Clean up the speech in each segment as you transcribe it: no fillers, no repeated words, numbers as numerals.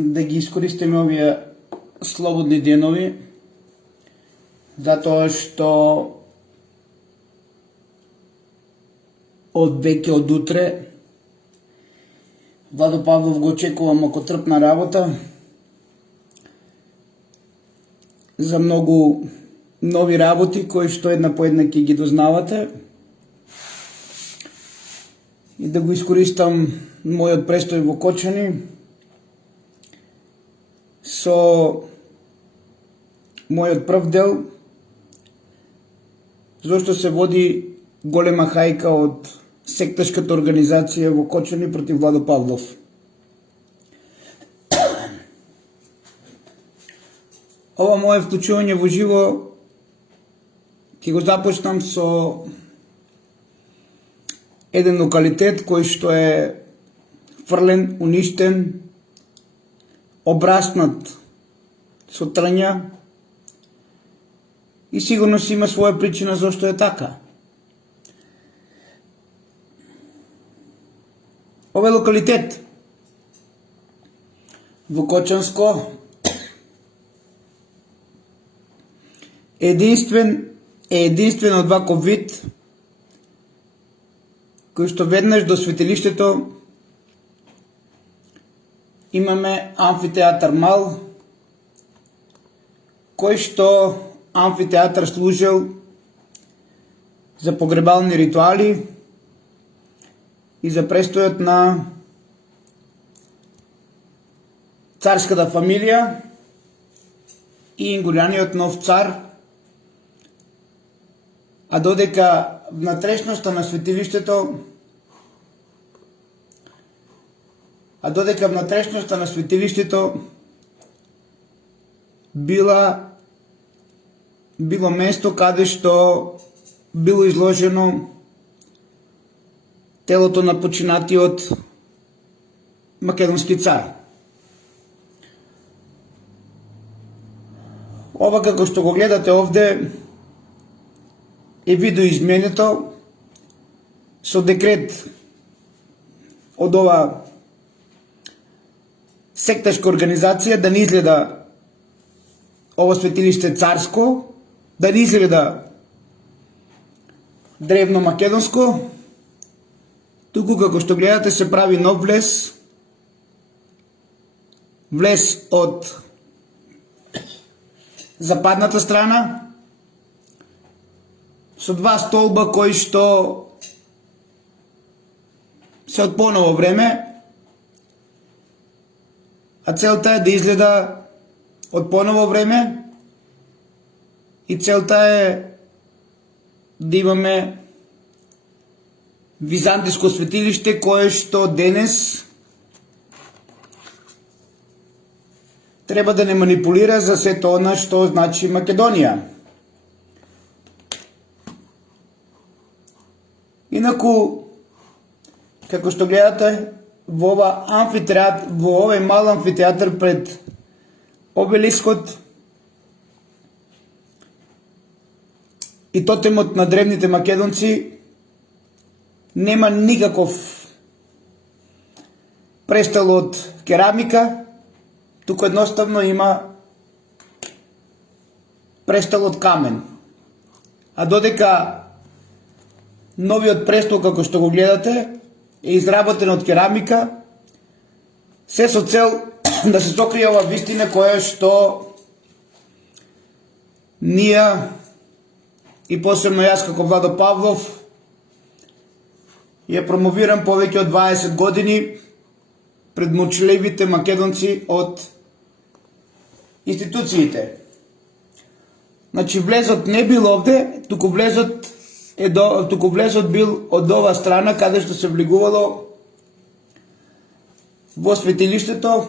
да ги искористиме овие слободни денови, затоа што од веќе од утре Владо Павлов го очекувам ако трпна работа за многу нови работи кои што една по една ќе ги дознавате и да го искористам мојот престој во Кочани со мојот прв дел, зашто се води голема хајка од секташката организација во Кочани против Владо Павлов. Ова моје вклучување во живо ќе го започнам со еден локалитет кој што е фрлен, уништен, обраснат со трња и сигурно си има своја причина зашто е така. Овој локалитет во Кочанско е единствен од ваков вид кој што веднаш до светилиштето имаме амфитеатар мал, кој што амфитеатар служел за погребални ритуали и за престојот на царската фамилија и ингулјаниот нов цар, а додека внатрешноста на светилиштето било место каде што било изложено телото на починатиот македонски цар. Ова како што го гледате овде е видоизменето со декрет од ова секташка организација да не изгледа ово светилиште царско, да не изгледа древно македонско, туку како што гледате се прави нов влез од западната страна со два столба кои што се од поново време, а целта е да изгледа од поново време и целта е да имаме византиско светилиште кое што денес треба да не манипулира за сето она што значи Македонија. Инаку, како што гледате, во овој мал амфитеатар пред обелискот и тотемот на древните македонци нема никаков престол од керамика, туку едноставно има престол од камен. А додека новиот престол, како што го гледате, е изработен од керамика, се со цел да се сокрие ова вистина која што ние и посебно јас како Владо Павлов ја промовирам повеќе од 20 години пред мочливите македонци од институциите. Значи влезот не бил овде, туку влезот бил од ова страна каде што се влегувало во светилиштето,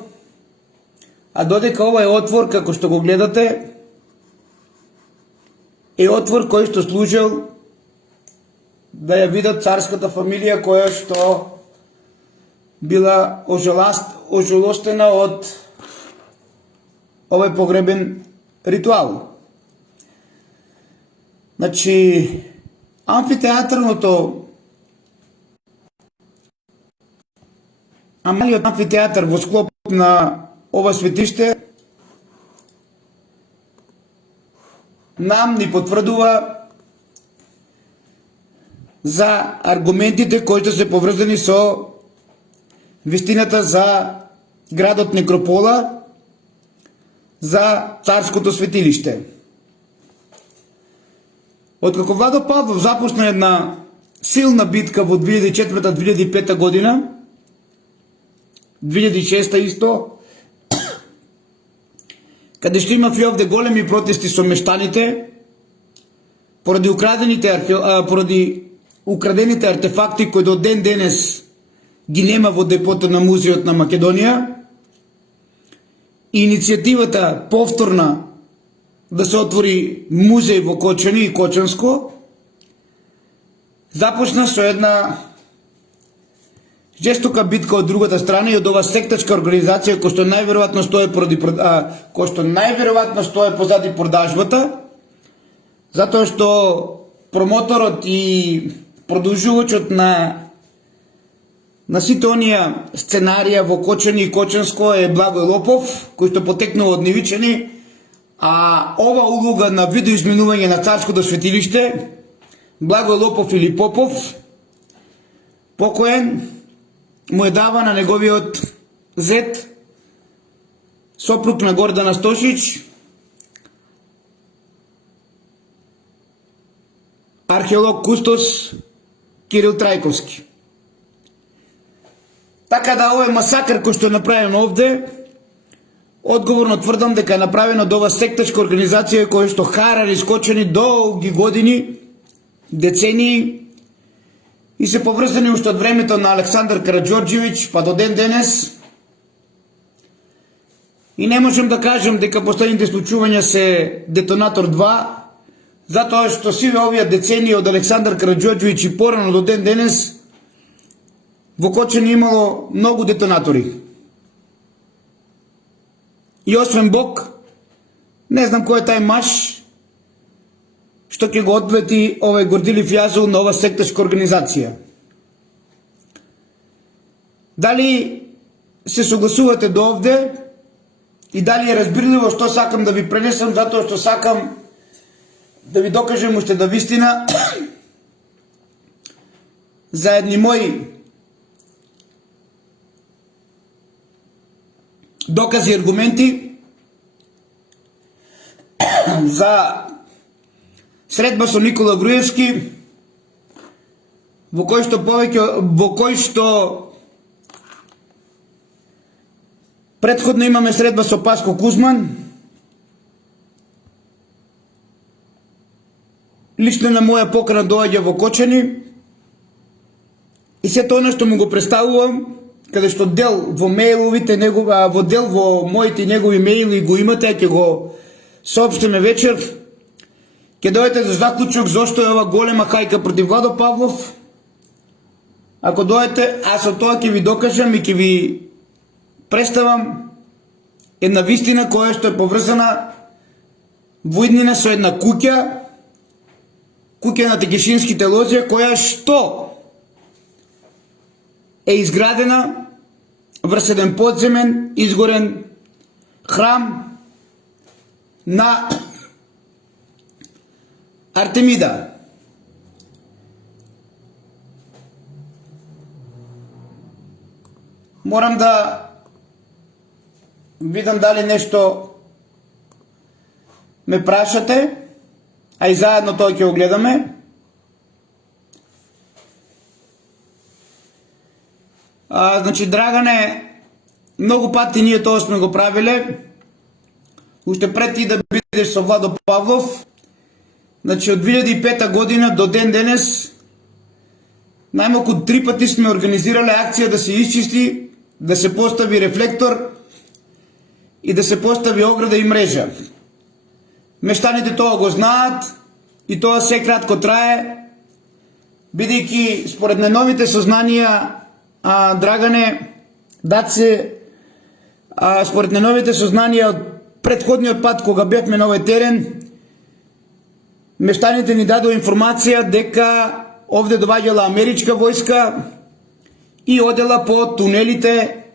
а додека ова е отвор, како што го гледате, е отвор кој што служел да ја видат царската фамилија која што била ожалостена од овој погребен ритуал. Значи, малиот амфитеатар во склоп на ова светиште нам ни потврдува за аргументите кои се поврзани со вистината за градот Некропола, за царското светилиште. Откако Владо Павлов започна една силна битка во 2004-2005 година, 2006 исто, каде што имавме овде големи протести со мештаните, поради украдените артефакти кои до ден денес ги нема во депото на Музеот на Македонија, и иницијативата повторна да се отвори музеј во Кочани и Кочанско, започна со една жестока битка од другата страна и од ова сектачка организација кој што најверојатно стои позади продажбата, затоа што промоторот и продолжувачот на сите оние сценарија во Кочани и Кочанско е Благој Лопов, кој што потекнува од Нивичани, а ова улога на видоизменување на царското светилиште, Благој Лопов или Попов, покоен, му е дава на неговиот зет, сопруг на Гордана Стошич, археолог кустос Кирил Трајковски. Така да овој масакр кој што е направен овде, одговорно тврдам дека е направен од ова сектачка организација која што хара искочени долги години, децении, и се поврзани уште од времето на Александар Караѓорđević па до ден денес. И не можам да кажам дека последните случувања се детонатор 2, затоа што сиве овие децении од Александар Караѓорđević и порано до ден денес во Кочани имало многу детонатори. И освен Бог, не знам кој е тај маж што ќе го одвети овој гордилив јазол на ова сектачка организација. Дали се согласувате до овде и дали е разбирливо што сакам да ви пренесам, затоа што сакам да ви докажем уште да вистина за едни мои докази и аргументи за средба со Никола Груевски, во кој што претходно имаме средба со Паско Кузман, лично на моја покана доаѓа во Кочани, и сето оно што му го представувам, каде што дел во мејловите дел во моите негови мејли го имате, ќе го соопштиме вечер. Ќе дојдете за заклучок зошто е ова голема хајка против Владо Павлов. Ако дојдете, аз со тоа ќе ви докажам и ќе ви представам една вистина која што е поврзана во иднина со една куќа на Текешинските лозија, која што е изградена врз еден подземен изгорен храм на Артемида. Морам да видам дали нешто ме прашате, а и заедно тоа ќе го гледаме. Значи, Драгане, многу пати ние тоа сме го правиле, уште пред ти да бидеш со Владо Павлов. Значи, од 2005 година до ден денес, најмалку 3 пати сме организирале акција да се исчисти, да се постави рефлектор и да се постави ограда и мрежа. Мештаните тоа го знаат и тоа се кратко трае, бидејќи според најновите сознанија, Драгане, според најновите сознанија од претходниот пат кога бевме на овој терен, мештаните ни дадоа информација дека овде доаѓала америчка војска и одела по тунелите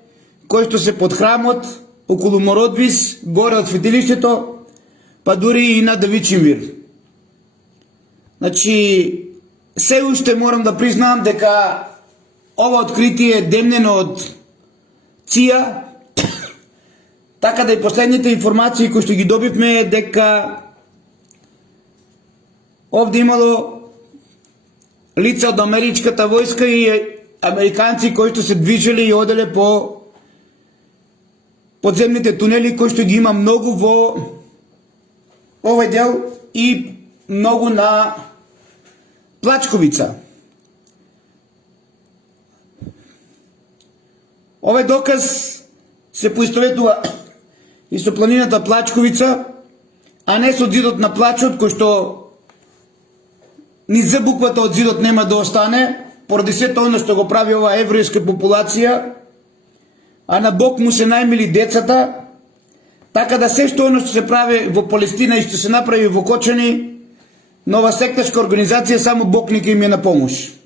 кои што се под храмот околу Мородвис, горе од светилиштето, па дури и на Давичинвир. Значи, се уште морам да признаам дека ова откритие е демнено од ЦИА, така да и последните информации кои што ги добивме е дека овде имало лица од америчката војска и американци кои што се движеле и оделе по подземните тунели кои што ги има многу во овој дел и многу на Плачковица. Овој доказ се поистоветува и со планината Плачковица, а не со зидот на плачот, кој што ни за буквата од зидот нема да остане, поради сето оно што го прави оваа еврејска популација, а на Бог му се најмили децата, така да се што оно што се прави во Палестина и што се направи во Кочани, нова секташка организација, само Бог нека им е на помош.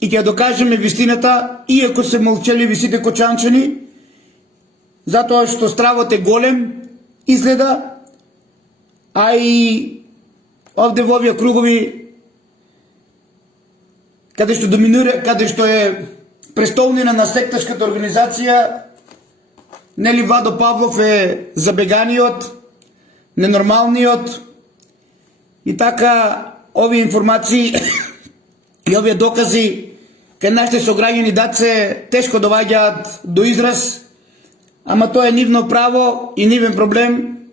И ќе докажеме вистината, иако се молчеливи сите кочанчани, затоа што стравот е голем, изгледа, а и овде во овие кругови, каде што доминира, каде што е престолнина на секташката организација, нели Владо Павлов е забеганиот, ненормалниот, и така овие информации и овие докази кај нашите сограѓани даце тешко доваѓаат до израз, ама тоа е нивно право и нивен проблем,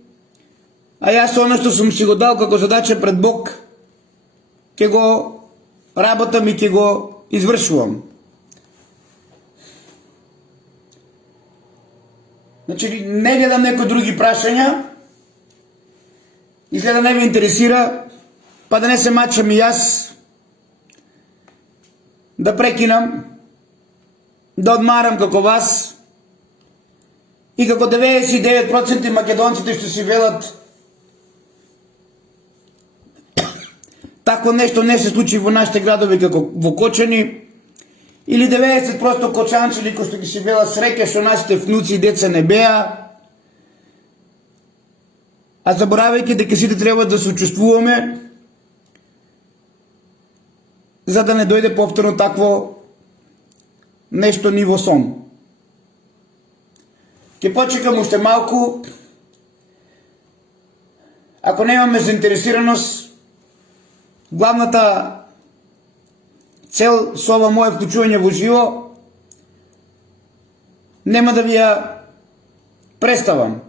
а јас оно што сум си го дал како задача пред Бог, ќе го работам и ќе го извршувам. Значи, не гледам некои други прашања, изгледа не ви интересира, па да не се мачам и јас, да прекинам, да одмарам како вас, и како 99% македонците што си велат такво нешто не се случи во нашите градови како во Кочани, или 90% кочанчани кои што ги си велат среќа што нашите внуци и деца не беа, а заборавајќи дека сите треба да се учествуваме за да не дојде повторно такво нешто ниво сон. Ќе почекам уште малку. Ако немаме заинтересираност, главната цел со ова мое вклучување во живо нема да ви ја представам.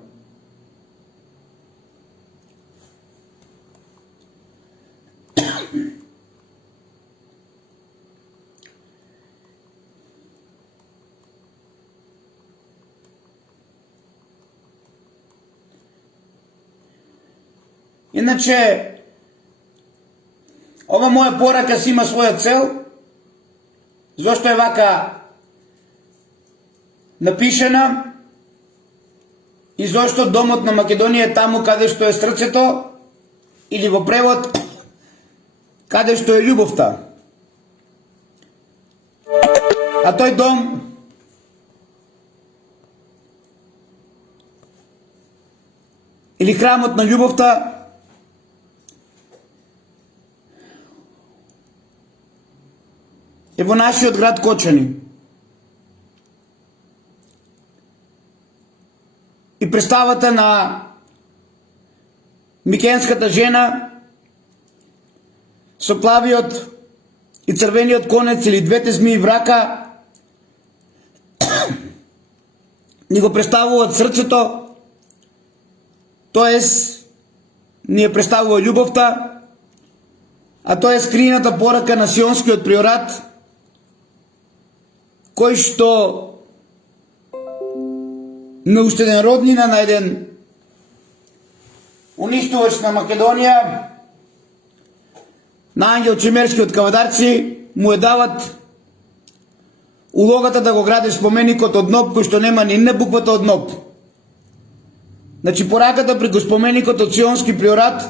Иначе, ова моја порака си има своја цел, зашто е вака напишена и зашто домот на Македонија е таму каде што е срцето, или во превод, каде што е љубовта. А тој дом или храмот на љубовта е во нашиот град Кочани. И представата на микенската жена со плавиот и црвениот конец или двете змии в рака ни го представуваат срцето, тоест ни ја представува љубовта, а тоа е скрината порака на Сионскиот приорат, кој што на уште роднина на еден уништувач на Македонија, на Ангел Чемерски од Кавадарци, му е дават улогата да го гради споменикот од НОП, кој што нема ни не буквата од НОП. Значи, пораката при споменикот од Сионски приорат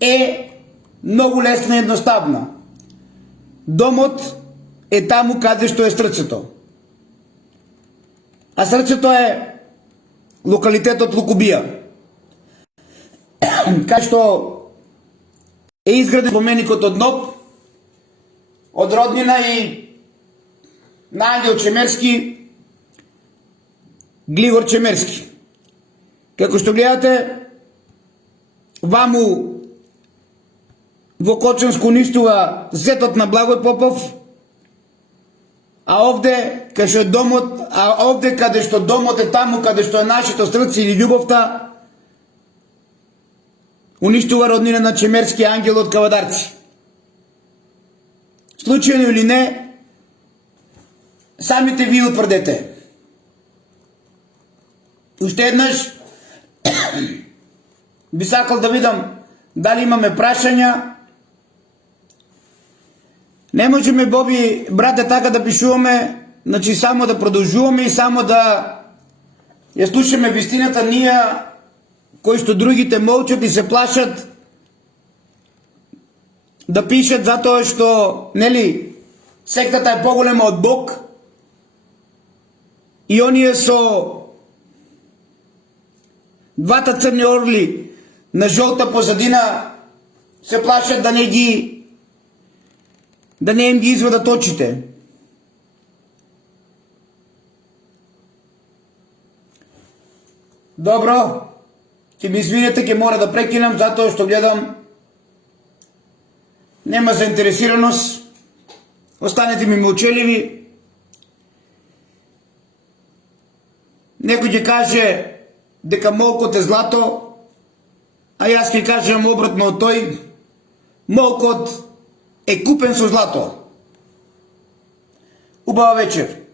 е многу лесна и едноставна. Домот е таму каде што е срцето. А срцето е локалитетот Лукубија, кај што е изграден споменикот од Ноб, од роднина и на Ангел Чемерски, Гligor Чемерски. Како што гледате, ваму во Кочанско уништува зетот на Благој Попов, а овде каде што е домот, каде што домот е таму каде што е нашето срце или љубовта, уништува роднина на Чемерски Ангел од Кавадарци. Случајно или не, самите ви утврдете. Уште еднаш би сакал да видам дали имаме прашања. Не можеме, Боби, брате, така да пишуваме, значи само да продолжуваме и само да ја слушаме вистината ние, кои што другите молчат и се плашат да пишат затоа што, нели, сектата е поголема од Бог и оние со двата црни орли на жолта позадина се плашат да не им ги извадат очите. Добро, ќе ми извинете, ќе мора да прекинам затоа што гледам нема заинтересираност. Останете ми молчеливи. Некој ќе каже дека молкот е злато, а јас ќе кажам обратно од тој, молкот е купен со злато. Убава вечер.